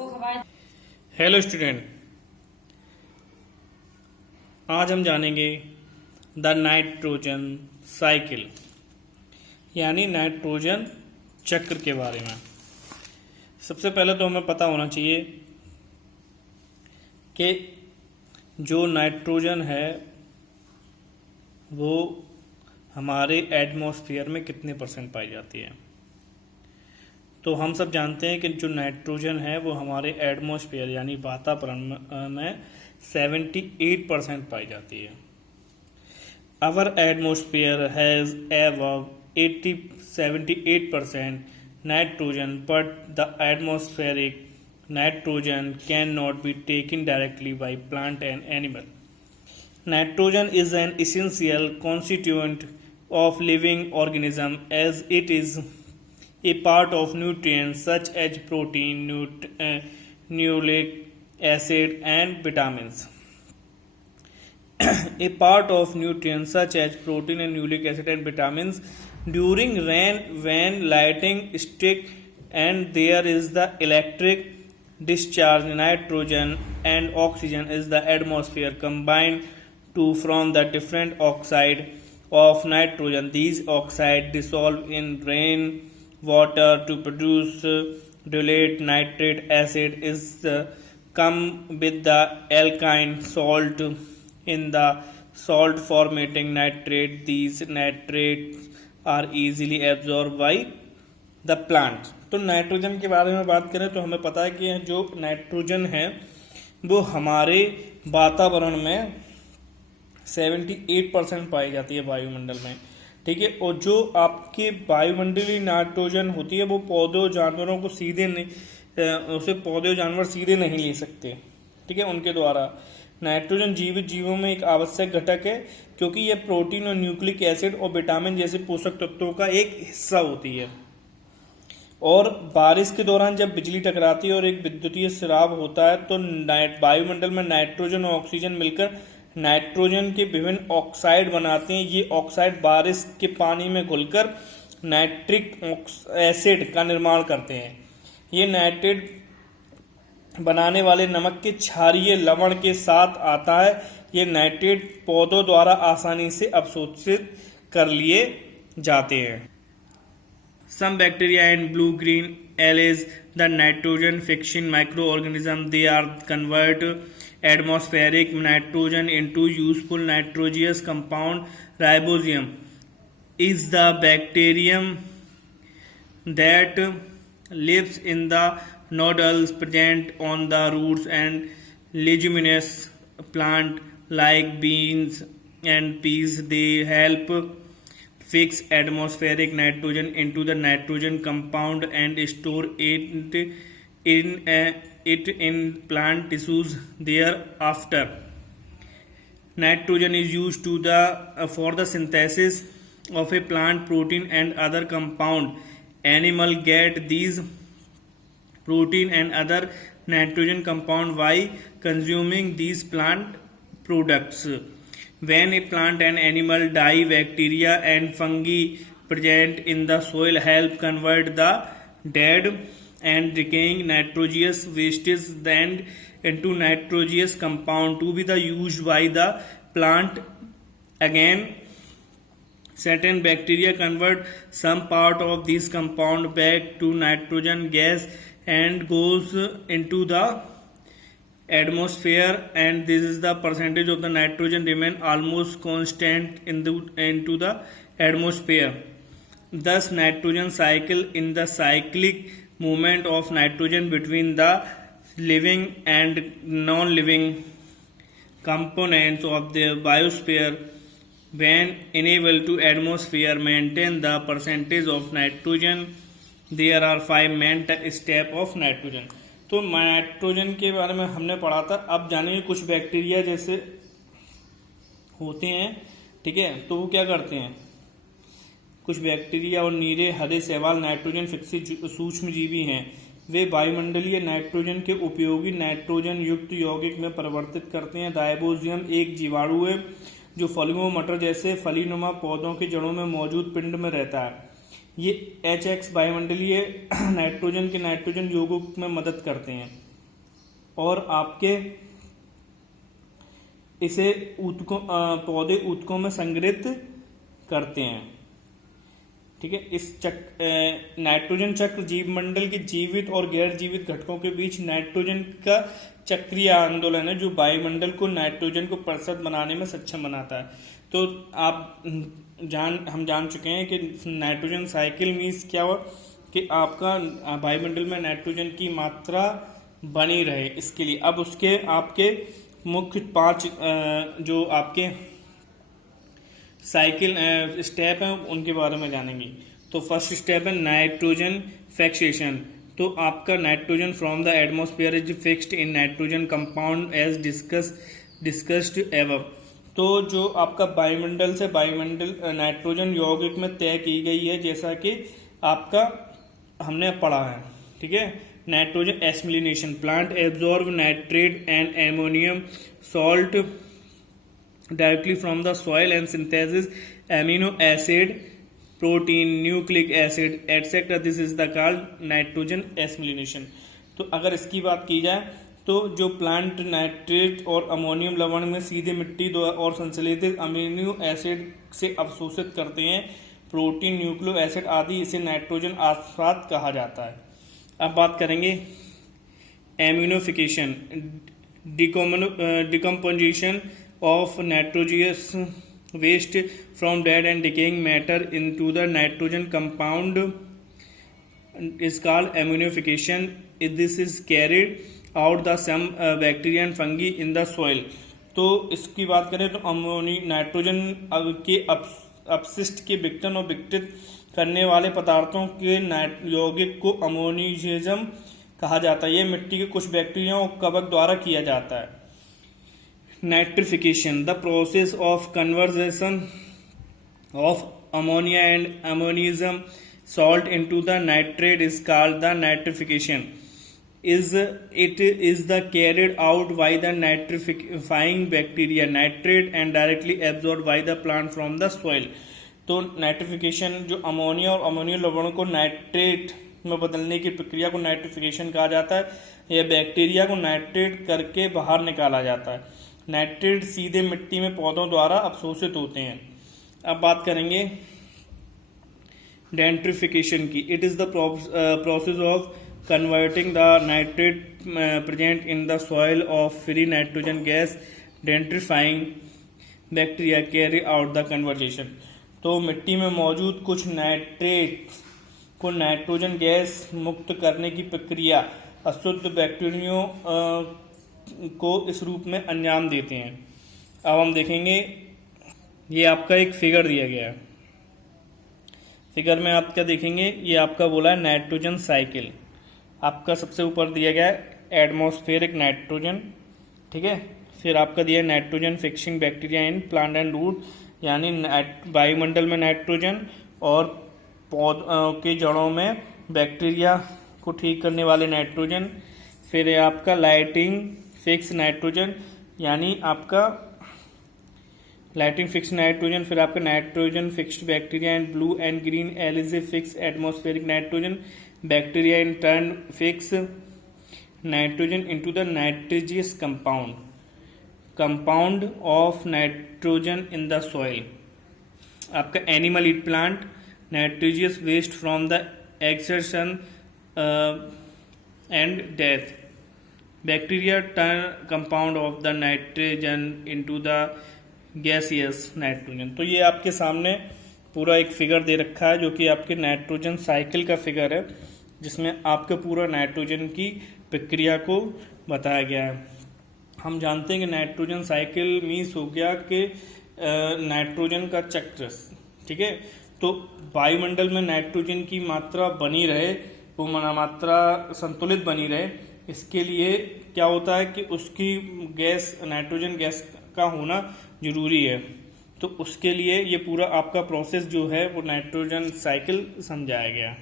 Hello student, आज हम जानेंगे द नाइट्रोजन साइकिल यानी नाइट्रोजन चक्र के बारे में। सबसे पहले तो हमें पता होना चाहिए कि जो नाइट्रोजन है वो हमारे एटमॉस्फेयर में कितने परसेंट पाई जाती है। तो हम सब जानते हैं कि जो नाइट्रोजन है वो हमारे एटमॉस्फेयर यानी वातावरण में 78% पाई जाती है। Our atmosphere has above 78% nitrogen, but the atmospheric nitrogen cannot be taken directly by plant and animal. Nitrogen is an essential constituent of living organism as it is a part of nutrients such as protein, nucleic acid and vitamins. A part of nutrients such as protein and nucleic acid and vitamins during rain when lighting stick and there is the electric discharge. Nitrogen and oxygen is the atmosphere combined to form the different oxide of nitrogen. These oxides dissolve in rain water to produce dilute nitric acid is come with the alkyne salt in the salt formating nitrate. These nitrates are easily absorbed by the plant. तो nitrogen के बारे में बात करें तो हमें पता है कि जो नाइट्रोजन है वो हमारे वातावरण में 78% पाई जाती है वायुमंडल में, ठीक है। और जो आपके वायुमंडलीय नाइट्रोजन होती है वो पौधों जानवरों को सीधे नहीं उसे पौधे जानवर सीधे नहीं ले सकते, ठीक है। उनके द्वारा नाइट्रोजन जीवित जीवों में एक आवश्यक घटक है क्योंकि यह प्रोटीन और न्यूक्लिक एसिड और विटामिन जैसे पोषक तत्वों का एक हिस्सा होती है। और बारिश के दौरान जब बिजली टकराती है और एक विद्युतीय स्राव होता है तो वायुमंडल में नाइट्रोजन और ऑक्सीजन मिलकर नाइट्रोजन के विभिन्न ऑक्साइड बनाते हैं। ये ऑक्साइड बारिश के पानी में घुलकर नाइट्रिक एसिड का निर्माण करते हैं। ये नाइट्रेट बनाने वाले नमक के क्षारीय लवण के साथ आता है। ये नाइट्रेट पौधों द्वारा आसानी से अवशोषित कर लिए जाते हैं। Some bacteria and blue-green algae, the nitrogen-fixing microorganisms, they are convert atmospheric nitrogen into useful nitrogenous compound. Ribosome is the bacterium that lives in the nodules present on the roots and leguminous plant like beans and peas. They help fix atmospheric nitrogen into the nitrogen compound and store it in plant tissues thereafter. Nitrogen is used for the synthesis of a plant protein and other compound. Animal get these protein and other nitrogen compound by consuming these plant products. When a plant and animal die, bacteria and fungi present in the soil help convert the dead and decaying nitrogenous wastes then into nitrogenous compound to be used by the plant again. Certain bacteria convert some part of this compound back to nitrogen gas and goes into the atmosphere, and this is the percentage of the nitrogen remain almost constant into the atmosphere. Thus nitrogen cycle in the cyclic movement of nitrogen between the living and non-living components of the biosphere when enable to atmosphere maintain the percentage of nitrogen. There are 5 main step of nitrogen. तो nitrogen के बारे में हमने पढ़ा था। अब जानेंगे कुछ बैक्टीरिया जैसे होते हैं, ठीक है। तो वो क्या करते हैं, कुछ बैक्टीरिया और नीरे हरे शैवाल नाइट्रोजन फिक्सी सूक्ष्म जीवी हैं। वे वायुमंडलीय नाइट्रोजन के उपयोगी नाइट्रोजन युक्त यौगिक में परिवर्तित करते हैं। राइबोसोम एक जीवाणु है जो फलियों मटर जैसे फलीनुमा पौधों के जड़ों में मौजूद पिंड में रहता है। ये HX वायुमंडलीय नाइट्रोजन के नाइट्रोजन यौगिक में मदद करते हैं। और आपके इसे ऊतकों पौधे ऊतकों में संग्रहित करते हैं। ठीक है, इस नाइट्रोजन चक्र जीव मंडल के जीवित और गैर जीवित घटकों के बीच नाइट्रोजन का चक्रीय आंदोलन है जो वायुमंडल को नाइट्रोजन को प्रतिशत बनाने में सक्षम बनाता है। तो हम जान चुके हैं कि नाइट्रोजन साइकिल मीन्स क्या हुआ कि आपका वायुमंडल में नाइट्रोजन की मात्रा बनी रहे, इसके लिए अब उसके आपके मुख्य 5 जो आपके साइकिल स्टेप हैं उनके बारे में जानेंगे। तो फर्स्ट स्टेप है नाइट्रोजन फिक्सेशन। तो आपका nitrogen from the atmosphere is fixed in nitrogen compound as discussed above. तो जो आपका वायुमंडल से वायुमंडल नाइट्रोजन यौगिक में तय की गई है, जैसा कि आपका हमने पढ़ा है। ठीक है, nitrogen assimilation, plant absorb nitrate and ammonium salt directly from the soil and synthesis amino acid, protein, nucleic acid etc. This is the called nitrogen assimilation। तो अगर इसकी बात की जाए तो जो प्लांट नाइट्रेट और अमोनियम लवण में सीधे मिट्टी और संश्लेषित अमीनो एसिड से अवशोषित करते हैं, प्रोटीन, न्यूक्लियो एसिड आदि, इसे नाइट्रोजन आस्वाद कहा जाता है। अब बात करेंगे एम्यूनिफिकेशन, decomposition of nitrogenous waste from dead and decaying matter into the nitrogen compound is called ammonification. This is carried out the some bacteria and fungi in the soil। तो इसकी बात करें तो नाइट्रोजन के अपशिष्ट के विघटन और विघटित करने वाले पदार्थों के यौगिक को अमोनियम कहा जाता है। यह मिट्टी के कुछ बैक्टीरिया और कवक द्वारा किया जाता है। Nitrification, the process of conversion of ammonia and ammonium salt into the nitrate is called the nitrification. It is the carried out by the nitrifying bacteria nitrate and directly absorbed by the plant from the soil। तो nitrification जो ammonia और ammonium लवणों को nitrate में बदलने की प्रक्रिया को nitrification कहा जाता है। यह बैक्टीरिया को नाइट्रेट करके बाहर निकाला जाता है। नाइट्रेट सीधे मिट्टी में पौधों द्वारा अवशोषित होते हैं। अब बात करेंगे डेंट्रिफिकेशन की। It is the process of converting the nitrate present in the soil of free nitrogen gas. Denitrifying bacteria carry out the conversion. तो मिट्टी में मौजूद कुछ नाइट्रेट को नाइट्रोजन गैस मुक्त करने की प्रक्रिया अशुद्ध बैक्टीरियों को इस रूप में अंजाम देते हैं। अब हम देखेंगे, ये आपका एक फिगर दिया गया है। फिगर में आप क्या देखेंगे, ये आपका बोला है नाइट्रोजन साइकिल। आपका सबसे ऊपर दिया गया है एटमॉस्फेरिक नाइट्रोजन, ठीक है। फिर आपका दिया है nitrogen fixing bacteria in plant and root, यानी वायुमंडल में नाइट्रोजन और पौधों के जड़ों में बैक्टीरिया को ठीक करने वाले नाइट्रोजन। फिर है आपका लाइटिंग फिक्स नाइट्रोजन, यानी आपका लाइटिंग फिक्स नाइट्रोजन। फिर आपका nitrogen fixed bacteria and blue and green algae fix atmospheric nitrogen. Bacteria in turn fix nitrogen into the nitrogenous compound of nitrogen in the soil. आपका animal eat plant nitrogenous waste from the excretion and death. Bacteria turn compound of the nitrogen into the gaseous nitrogen. तो ये आपके सामने पूरा एक figure दे रखा है जो कि आपके नाइट्रोजन साइकिल का फिगर है, जिसमें आपके पूरा नाइट्रोजन की प्रक्रिया को बताया गया है। हम जानते हैं कि नाइट्रोजन साइकिल मीन्स हो गया कि नाइट्रोजन का चक्र, ठीक है। तो वायुमंडल में नाइट्रोजन की मात्रा बनी रहे, वो मात्रा संतुलित बनी रहे, इसके लिए क्या होता है कि उसकी गैस नाइट्रोजन गैस का होना जरूरी है। तो उसके लिए ये पूरा आपका प्रोसेस जो है वो नाइट्रोजन साइकिल समझाया गया।